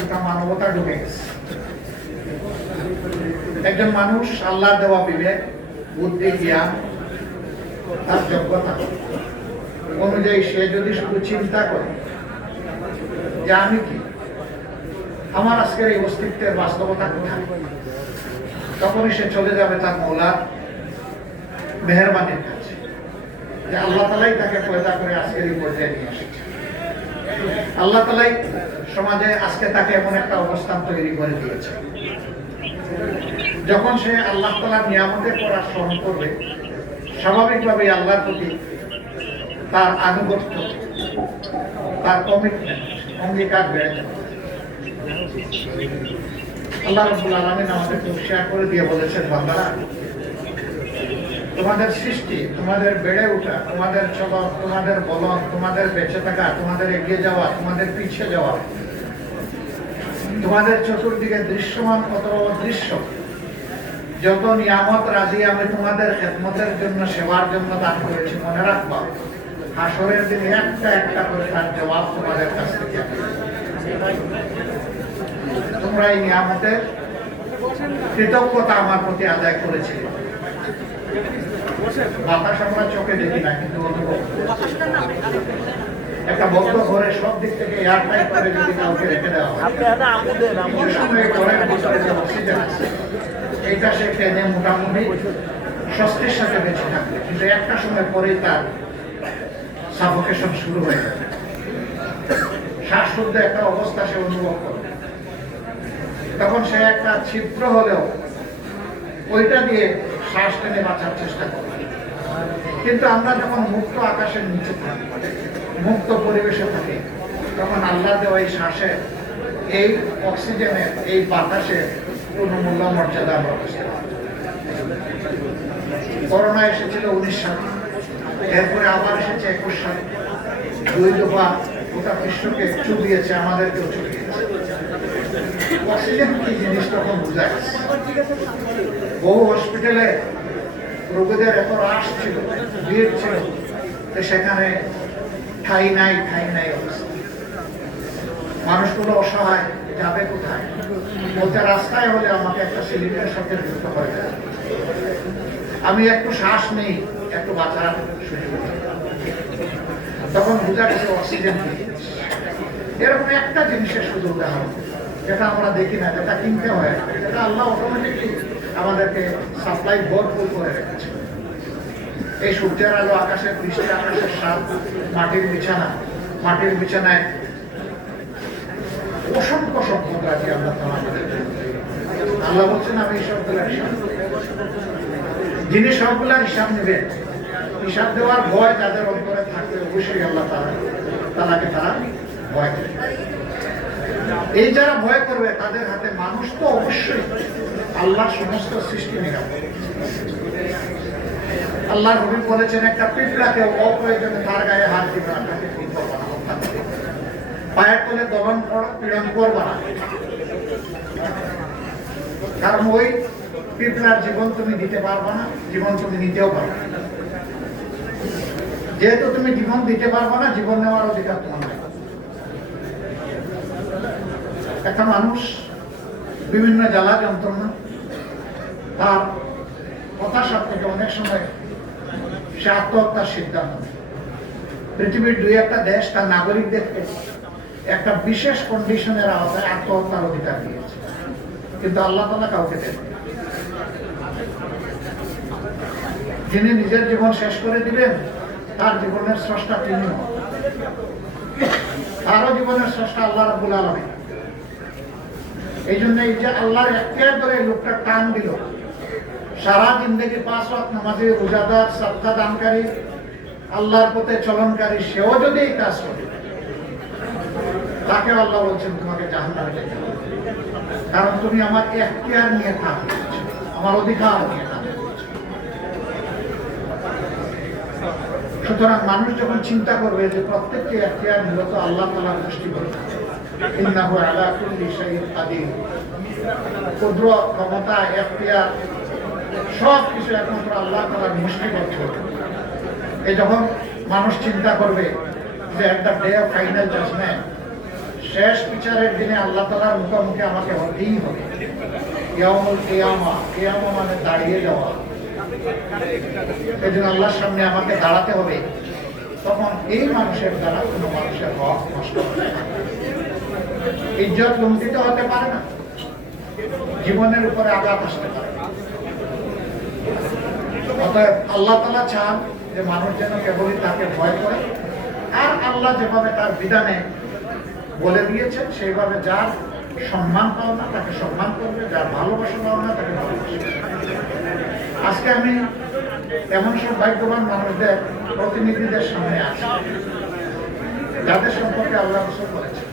গোটা মানবতা ঢুকে গেছে। একজন মানুষ আল্লাহ দেওয়া বিবেক, বুদ্ধি, জ্ঞান, তার যোগ্যতা অনুযায়ী সে যদি শুধু চিন্তা করে যে আমি কি, আমার আজকের এই অস্তিত্বের বাস্তবতা কোথায়, তখনই সে চলে যাবে তার মৌলার মেহেরবানির কাছে, যে আল্লাহ তাআলাই তাকে পয়দা করে আজকের এই পর্যায়ে নিয়ে এসেছে। আল্লাহ তাআলাই সমাজে আজকে তাকে এমন একটা অবস্থান তৈরি করে দিয়েছে, যখন সে আল্লাহ তাআলার নিয়ামতের পড়া স্মরণ করবে, স্বাভাবিকভাবে আল্লাহর প্রতি তার আনুগত্য, তার কমিটমেন্ট, অঙ্গীকার বেড়ে যাবে। আল্লাহ রাব্বুল আলামিন আমাদেরকে শেয়ার করে দিয়ে বলেছেন, বান্দারা, তোমাদের সৃষ্টি, তোমাদের বেড়ে ওঠা, তোমাদের চলন, তোমাদের বলন, তোমাদের বেঁচে থাকা, তোমাদের এগিয়ে যাওয়া, তোমাদের পিছিয়ে যাওয়া, তোমাদের চতুর্দিকে দৃশ্যমান অথবা অদৃশ্য যত নিয়ামত রাজি আমি তোমাদের খেদমতের জন্য, সেবার জন্য দান করেছি, মনে রাখবা হাসরের দিন একটা একটা করে তার জবাব তোমাদের কাছ থেকে তোমরা এই নিয়ামতের কৃতজ্ঞতা আমার প্রতি আদায় করেছিলে। বাতাস আমরা চোখে দেখি না, কিন্তু একটা বদ্ধ ঘরে সব দিক থেকে এয়ার টাইট করে যদি কাউকে রেখে দেওয়া হয়, ঘরের ভিতরে যে অক্সিজেন আছে এইটা সে টেনে মোটামুটি স্বস্তির সাথে বেঁচে থাকবে, কিন্তু একটা সময় পরেই তার সাফোকেশন শুরু হয়ে যাবে, শ্বাসরুদ্ধ একটা অবস্থা সে অনুভব করবে। তখন সে একটা ছিদ্র হলেও ওইটা দিয়ে শ্বাস টেনে বাঁচার চেষ্টা করবে। কিন্তু আমরা যখন মুক্ত আকাশের নিচে থাকি, মুক্ত পরিবেশে থাকি, তখন আল্লাহ দেওয়া এই শ্বাসের, এই অক্সিজেনের, এই বাতাসের কোনো মূল্য মর্যাদা আমরা বুঝতে পারি। করোনা এসেছিল 19 সালে, এরপরে আবার এসেছে 21 সালে, 2 দফা গোটা বিশ্বকে চুবিয়েছে, আমাদেরকেও চুবিয়েছে। অক্সিজেন কি জিনিস তখন বোঝা গেছে। বহু হসপিটালে রোগীদের এত রাশ ছিল, ভিড় ছিল, সেখানে ঠাই নাই অবস্থা। মানুষগুলো অসহায়, যাবে কোথায়, বলতে রাস্তায় হলে আমাকে একটা সিলিন্ডারের সাথে যুক্ত হয়ে যায়, আমি একটু শ্বাস নেই, একটু বাঁচার সুযোগ। তখন বোঝা গেছে অক্সিজেন কি। এরকম একটা জিনিসের শুধু উদাহরণ, যেটা আমরা দেখি না, যেটা কিনতে হয়, যেটা আল্লাহ অটোমেটিকলি আমাদেরকে সাপ্লাই ভরপুর করে রেখেছে। এই সূর্যের আলো, আকাশের বৃষ্টি, আকাশের স্বাদ, মাটির বিছানা, মাটির বিছানায় অসংখ্য সম্পদ রাখি আল্লাহ আমাদের। আল্লাহ বলছেন, আমি এই সবগুলার হিসাব, যিনি সবগুলার হিসাব নেবেন, হিসাব দেওয়ার ভয় যাদের অন্তরে থাকবে, অবশ্যই আল্লাহ তাআলাকে তারা ভয় করবে। এই যারা ভয় করবে তাদের হাতে মানুষ তো অবশ্যই আল্লাহর সমস্ত সৃষ্টি নিরাপদ। আল্লাহর নবী বলেছেন, একটা পিঁপড়াকে অপ্রয়োজনে তার গায়ে হাত দিবে না, তাকে পায়ের তলে দমন পীড়ন করবা না, কারণ ওই পিঁপড়ার জীবন তুমি দিতে পারবা না, জীবন তুমি নিতেও পারবে না। যেহেতু তুমি জীবন দিতে পারবা না, জীবন নেওয়ার অধিকার তোমার নাই। একটা মানুষ বিভিন্ন জ্বালা যন্ত্রণা, তার হতাশা থেকে অনেক সময় সে আত্মহত্যার সিদ্ধান্ত নেয়। পৃথিবীর 2-1টা দেশ তার নাগরিকদেরকে একটা বিশেষ কন্ডিশনের আওতায় আত্মহত্যার অধিকার দিয়েছে, কিন্তু আল্লাহ তাআলা কাউকে দেন। যিনি নিজের জীবন শেষ করে দিবেন, তার জীবনের স্রষ্টা তিনি নন, তারও জীবনের স্রষ্টা আল্লাহ রাব্বুল আলামিন। এই জন্য এই যে আল্লাহর এখতিয়ার ধরে লোকটা টান দিল, সারা জিন্দেগি 5 ওয়াক্ত নামাজি, রোজাদার, সাদকা দানকারী, আল্লাহর পথে চলনকারী, সেও যদি এই কাজ করে, তাকে আল্লাহ বলছেন তোমাকে জাহান্নামে যেতে হবে, কারণ তুমি আমার এখতিয়ার নিয়ে থাকো, আমার অধিকার নিয়ে থাকো। সুতরাং মানুষ যখন চিন্তা করবে যে প্রত্যেকটি এখতিয়ার মূলত আল্লাহ তাআলার দৃষ্টিগোচর, ইন্নাহু আলা কুল্লি শাইইন কাদির, কুদরত, ক্ষমতা, এখতিয়ার সব কিছু একমাত্র আল্লাহ তাআলার দৃষ্টিগোচর। এই যখন মানুষ চিন্তা করবে যে একটা ডে অফ ফাইনাল জাজমেন্ট, শেষ বিচারের দিনে আল্লাহ তাআলার মুখোমুখি আমাকে হতেই হবে। ইয়াউমুল কিয়ামা, কিয়ামা মানে দাঁড়িয়ে যাওয়া। এজন্য আল্লাহর সামনে আমাকে দাঁড়াতে হবে। তখন এই মানুষের দ্বারা কোনো মানুষের হক নষ্ট হবে না, ইজ্জত লুণ্ঠিত হতে পারে না, জীবনের উপরে আঘাত আসতে পারে না। অতএব আল্লাহ তাআলা চান যে মানুষ যেন কেবলই তাকে ভয় করে, আর আল্লাহ যেভাবে তার বিধানে বলে দিয়েছেন সেইভাবে যার সম্মান পাও না তাকে সম্মান করবে, যার ভালোবাসা পাও না তাকে ভালোবাসবে। আজকে আমি এমন সৌভাগ্যবান মানুষদের প্রতিনিধিদের সামনে আছি যাদের সম্পর্কে আল্লাহ রাসূল বলেছেন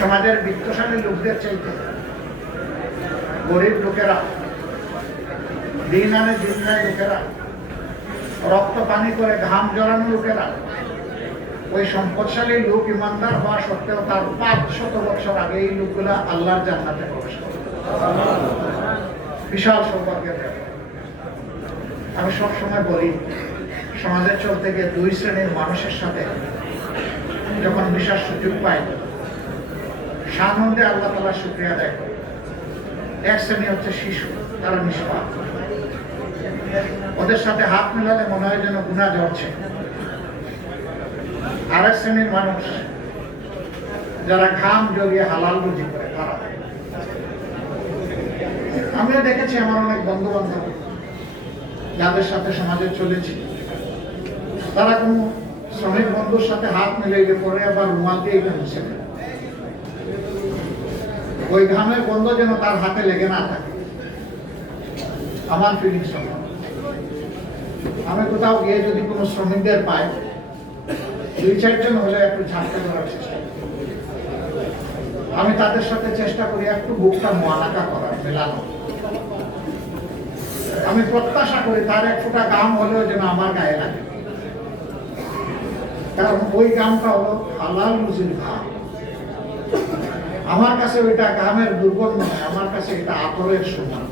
সমাজের বিত্তশালী লোকদের চাইতে গরিব লোকেরা, দিন আনে দিন খায় লোকেরা, রক্ত পানি করে ঘাম জড়ানো লোকেরা, ওই সম্পদশালী লোক ইমানদার হওয়া সত্ত্বেও তার 500 বছর আগে এই লোকগুলা আল্লাহর জান্নাতে প্রবেশ করে। বিশাল সৌভাগ্যের ব্যাপার। আমি সবসময় বলি, সমাজে চলতে গিয়ে দুই শ্রেণীর মানুষের সাথে যখন বিশেষ সুযোগ পাই সানন্দে আল্লাহ তাআলার শুকরিয়া আদায় করে। এক শ্রেণী হচ্ছে শিশু, তারা নিষ্পাপ, ওদের সাথে হাত মেলালে মনে হয় যেন গুনাহ ঝরছে। আরেক শ্রেণীর মানুষ যারা ঘাম জড়িয়ে হালাল রুজি করে, তারা। আমিও দেখেছি আমার অনেক বন্ধু বান্ধব যাদের সাথে সমাজে চলেছি, তারা কোনো শ্রমিক বন্ধুর সাথে হাত মিলিয়ে পরে আবার রুমাল দিয়ে মুছে দেয়। ওই ঘামের গন্ধ যেন তার হাতে লেগে না থাকে। আমার ফিলিংস হল, আমি কোথাও গিয়ে যদি কোনো শ্রমিকদের পাই, 2-4 জন হলে একটু ঝাঁকতে করার চেষ্টা করি। আমি তাদের সাথে চেষ্টা করি একটু বুকটা মোয়ানাকা করার, মেলানো। আমি প্রত্যাশা করি তার এক ফোঁটা গাম হলেও যেন আমার গায়ে লাগে, কারণ ওই গামটা হলো হালাল রুজির ঘাম। আমার কাছে ওইটা গামের দুর্গন্ধ নয়, আমার কাছে এটা আতরের সমান।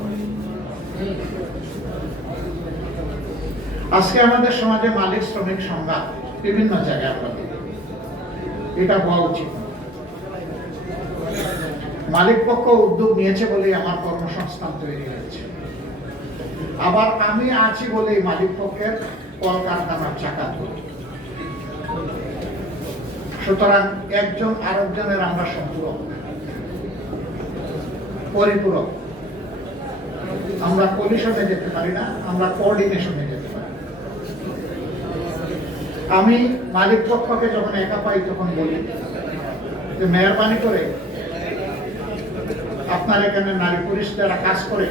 আজকে আমাদের সমাজে মালিক শ্রমিক সংঘাত বিভিন্ন জায়গায় প্রতি, এটা হওয়া উচিত। মালিক পক্ষ উদ্যোগ নিয়েছে বলে আমার কর্মসংস্থান তৈরি হয়েছে, আবার আমি আছি বলেই মালিক পক্ষের কলকারখানার চাকা ধরে। সুতরাং একজন আরেকজনের আমরা সম্পূরক, পরিপূরক। আমরা কলিশনে যেতে পারি না, আমরা কোঅর্ডিনেশনে যেতে পারি। আমি মালিক পক্ষকে যখন একা পাই তখন বলি যে মেহরবানি করে আপনার এখানে নারী পুরুষ যারা কাজ করে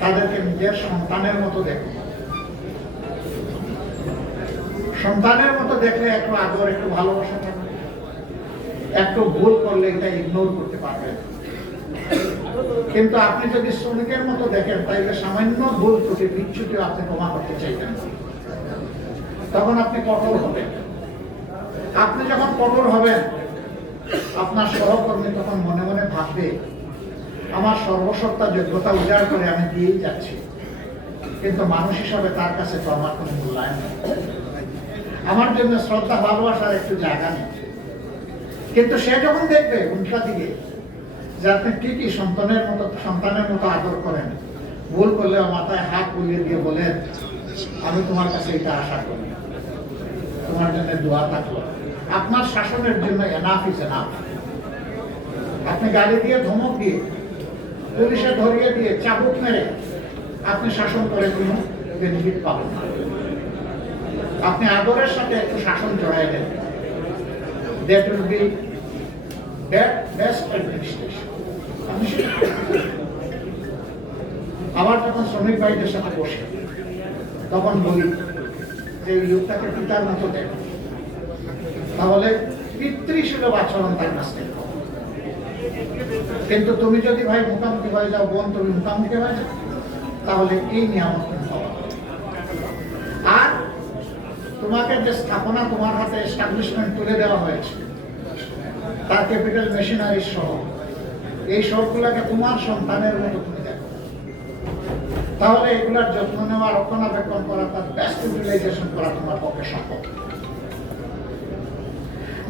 তাদেরকে নিজের সন্তানের মতো দেখুন। সন্তানের মতো দেখলে একটু আদর, একটু ভালোবাসা থাকবে। একটু ভুল করলে এটা ইগনোর করতে পারবেন। কিন্তু আপনি যদি শ্রমিকের মতো দেখেন তাহলে সামান্য ভুল ত্রুটি বিচ্যুতিও আপনি ক্ষমা করতে চাইবেন, তখন আপনি কঠোর হবেন। আপনি যখন কঠোর হবেন, আপনার সহকর্মী তখন মনে মনে ভাববে আমার সর্বসত্তা যোগ্যতা উজাড় করে আমি দিয়েই যাচ্ছি, কিন্তু মানুষ হিসাবে তার কাছে তো আমার কোনো মূল্যায়ন নেই, আমার জন্য শ্রদ্ধা ভালোবাসার একটু জায়গা নেই। কিন্তু সে যখন দেখবে উল্টা দিকে যে আপনি ঠিকই সন্তানের মতো আদর করেন, ভুল করলে মাথায় হাত বুলিয়ে দিয়ে বলেন আমি তোমার কাছে এটা আশা করি, তোমার জন্য দোয়া থাকলো, আপনার শাসনের জন্য এনাফ ইজ এনাফ। আপনি গাড়ি দিয়ে, ধমক দিয়ে, পুলিশে ধরিয়ে দিয়ে, চাবুক মেরে আপনি শাসন করে কোনো বেনিফিট পাবেন না। আপনি আদরের সাথে একটু শাসন জড়াই দেন, that will be best administration. আবার যখন শ্রমিক ভাইদের সাথে বসে তখন বলি যে এই লোকটাকে পিতার মতো দেখ, তাহলে পিতৃসুলভ আচরণ তার কাছ থেকে। কিন্তু তুমি যদি ভাই মুখামুখি হয়ে যাও, বোন তুমি মুখামুখি হয়ে যাও, তাহলে এই নিয়ামত তুমি পাবা। আর তোমাকে যে স্থাপনা তোমার হাতে এস্টাবলিশমেন্ট তুলে দেওয়া হয়েছে, তার ক্যাপিটাল মেশিনারি সহ এই সবগুলোকে তোমার সন্তানের মতো তুমি দেখো, তাহলে এগুলার যত্ন নেওয়া, রক্ষণাবেক্ষণ করা, তার বেস্ট ইউটিলাইজেশন করা তোমার পক্ষে সম্ভব।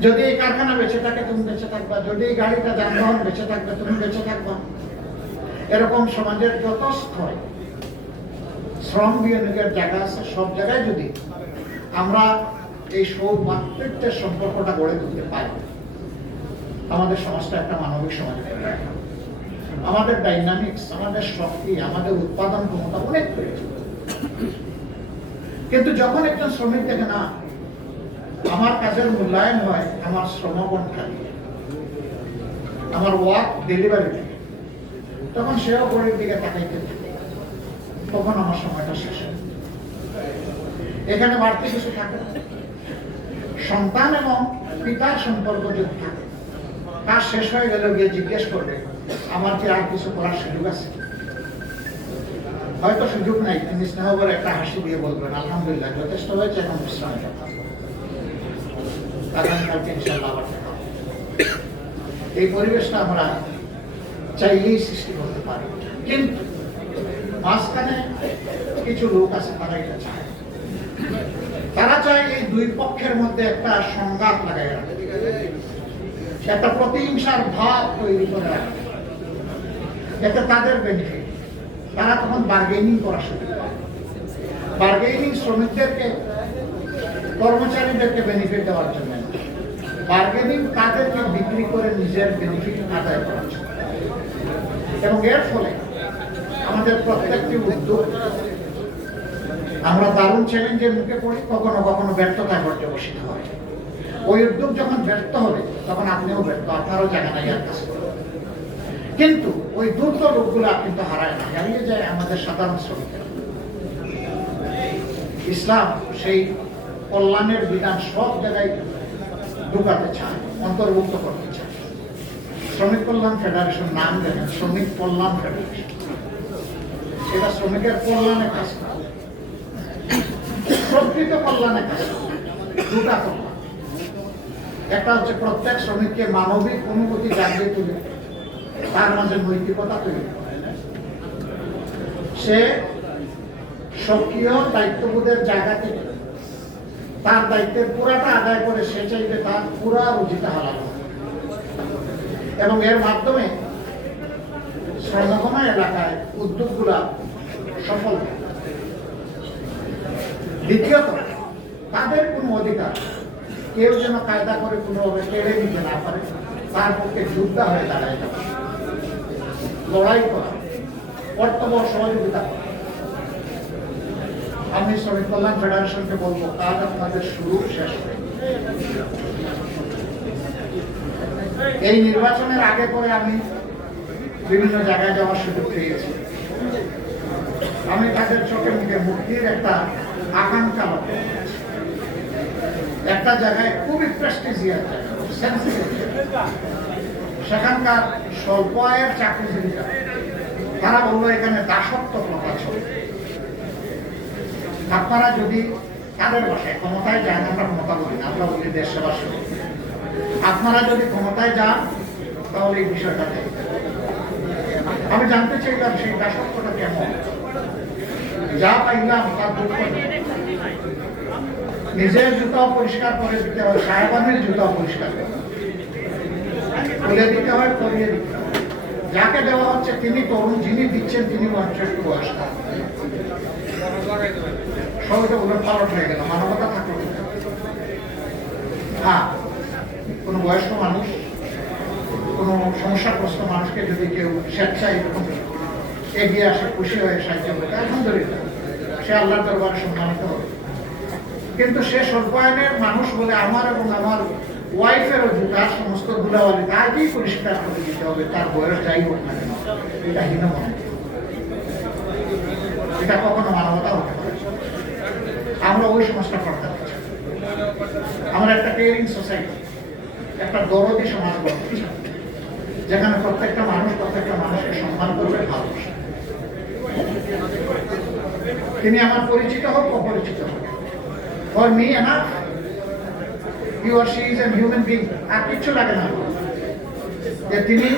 যদি এই কারখানা বেঁচে থাকে তুমি বেঁচে থাকবা, যদি এই গাড়িটা যানবাহন বেঁচে থাকবে তুমি বেঁচে থাকবা। এরকম সমাজের যত স্তরে শ্রম বিনিয়োগের জায়গা আছে, সব জায়গায় যদি আমরা এই সৌভাতৃত্বের সম্পর্কটা গড়ে তুলতে পারি, আমাদের সমাজটা একটা মানবিক সমাজ হয়ে যায়। আমাদের ডাইনামিক্স, আমাদের শক্তি, আমাদের উৎপাদন ক্ষমতা অনেক বেড়েছে। কিন্তু যখন একজন শ্রমিক দেখে না আমার কাজের মূল্যায়ন হয় আমার শ্রমঘণ্টা দিয়ে, আমার ওয়ার্ক ডেলিভারি দিয়ে, তখন সেও ঘড়ির দিকে তাকাইতে থাকে, তখন আমার সময়টা শেষ হয়। এখানে বাড়তি কিছু থাকে না। সন্তান এবং পিতার সম্পর্ক যদি থাকে, কাজ শেষ হয়ে গেলে গিয়ে জিজ্ঞেস করবে আমার কি আর কিছু করার সুযোগ আছে? হয়তো সুযোগ নাই, তিনি স্নেহ করে একটা হাসি দিয়ে বলবেন আলহামদুলিল্লাহ যথেষ্ট হয়েছে, এখন বিশ্রামের কথা, আগামীকালকে ইনশাআল্লাহ আবার দেখা হবে। এই পরিবেশটা আমরা চাইলেই সৃষ্টি করতে পারি, কিন্তু মাঝখানে কিছু লোক আছে তারা এটা চায়। তারা চায় এই দুই পক্ষের মধ্যে একটা সংঘাত লাগাই রাখে, একটা প্রতিহিংসার ভাব তৈরি করে রাখে, এতে তাদের বেনিফিট। তারা তখন বার্গেনিং করা শুরু করে। বার্গেনিং শ্রমিকদেরকে, কর্মচারীদেরকে বেনিফিট দেওয়ার জন্য, বার্গেনিং তাদেরকে বিক্রি করে নিজের বেনিফিট আদায় করার জন্য। এবং এর ফলে আমাদের প্রত্যেকটি উদ্যোগ আমরা দারুণ চ্যালেঞ্জের মুখে পড়ি, কখনো কখনো ব্যর্থতায় পর্যবসিত হয়। ওই উদ্যোগ যখন ব্যর্থ হবে তখন আপনিও ব্যর্থ, আপনারও জায়গা নাই আর কাছে। কিন্তু ওই দ্রুত লোকগুলা কিন্তু হারায় না, হারিয়ে যায় আমাদের সাধারণ শ্রমিকের। ইসলাম সেই কল্যাণের বিধান সব জায়গায় ঢুকাতে চায়, অন্তর্ভুক্ত করতে চায়। শ্রমিক কল্যাণ ফেডারেশন নাম দেন শ্রমিক কল্যাণ ফেডারেশন। এটা শ্রমিকের কল্যাণে কাজ করে, প্রকৃত কল্যাণে কাজ করে। দুটা কল্যাণ, একটা হচ্ছে প্রত্যেক শ্রমিককে মানবিক অনুভূতি জাগিয়ে তুলে তার মাঝে নৈতিকতা তৈরি করে, সে সক্রিয় দায়িত্ববোধের জায়গা থেকে তার দায়িত্বের পুরাটা আদায় করে সে চাইবে তার পুরা রুজিটা হালাল, এবং এর মাধ্যমে শ্রমহীন এলাকায় উদ্যোগগুলা সফল। দ্বিতীয়ত, তাদের কোনো অধিকার কেউ যেন কায়দা করে কোনোভাবে কেড়ে নিতে না পারে, তার পক্ষে যোদ্ধা হয়ে দাঁড়ায় যাবে, লড়াই করা, কর্তব্য সহযোগিতা করা। আমি শ্রমিক কল্যাণ ফেডারেশনকে বলবো কাজ আপনাদের শুরু শেষ হয়। এই নির্বাচনের আগে পরে আমি বিভিন্ন জায়গায় যাওয়ার সুযোগ পেয়েছি। আমি তাদের চোখে মুখে মুক্তির একটা আকাঙ্ক্ষা লক্ষ্য করেছি। একটা জায়গায় খুবই প্রেস্টিজিয়াস জায়গা, সেন্সিটিভ, সেখানকার স্বল্প আয়ের চাকরিজীবীরা তারা বললো এখানে দাসত্ব প্রথা চলে। আপনারা যদি তাদের বাসায় ক্ষমতায় যান, আমরা ক্ষমতা বলি না, আমরা বলি দেশ সেবা শুরু, আপনারা যদি ক্ষমতায় যান তাহলে এই বিষয়টা দেখবেন। আমি জানতে চাইলাম সেই দাসত্বটা কেমন। যা পাইলাম তার দুঃখ, নিজের জুতাও পরিষ্কার করে দিতে হয়, সাহেবানের জুতাও পরিষ্কার খুলে দিতে হয়, করিয়ে দিতে হয়। যাকে দেওয়া হচ্ছে তিনি তরুণ, যিনি দিচ্ছেন তিনি একটু বয়স্ক। সবাইটা উলট পালট হয়ে গেল, মানবতা থাকলো। হ্যাঁ, কোনো বয়স্ক মানুষ, কোনো সমস্যাগ্রস্ত মানুষকে যদি কেউ স্বেচ্ছায় এরকম এগিয়ে আসে, খুশি হয়ে সাহায্য করে, আলহামদুলিল্লাহ, সে আল্লাহর দরবারে সম্মানিত হবে। কিন্তু সে স্বল্পায়নের মানুষ বলে আমার এবং আমার ওয়াইফেরও জুতার সমস্ত ধুলাওয়ালি তাকেই পরিষ্কার করে দিতে হবে, তার বয়স যাই হোক না কেন। এটা হীনমনা, এটা কখনো মানবতা হতে পারে। আমরা ওই সমাজটা করতে চাই। আমরা একটা কেয়ারিং সোসাইটি, একটা দরদি সমাজ করতে চাই, যেখানে প্রত্যেকটা মানুষ প্রত্যেকটা মানুষকে সম্মান করবে, ভালোবাসে। তিনি আমার পরিচিত হোক অপরিচিত হোক, for me enough he or she is a human being. আর কিচ্ছু লাগে না, যে তিনি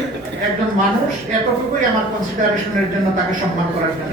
একজন মানুষ, এতটুকুই আমার কনসিডারেশনের জন্য তাকে সম্মান করার জন্য।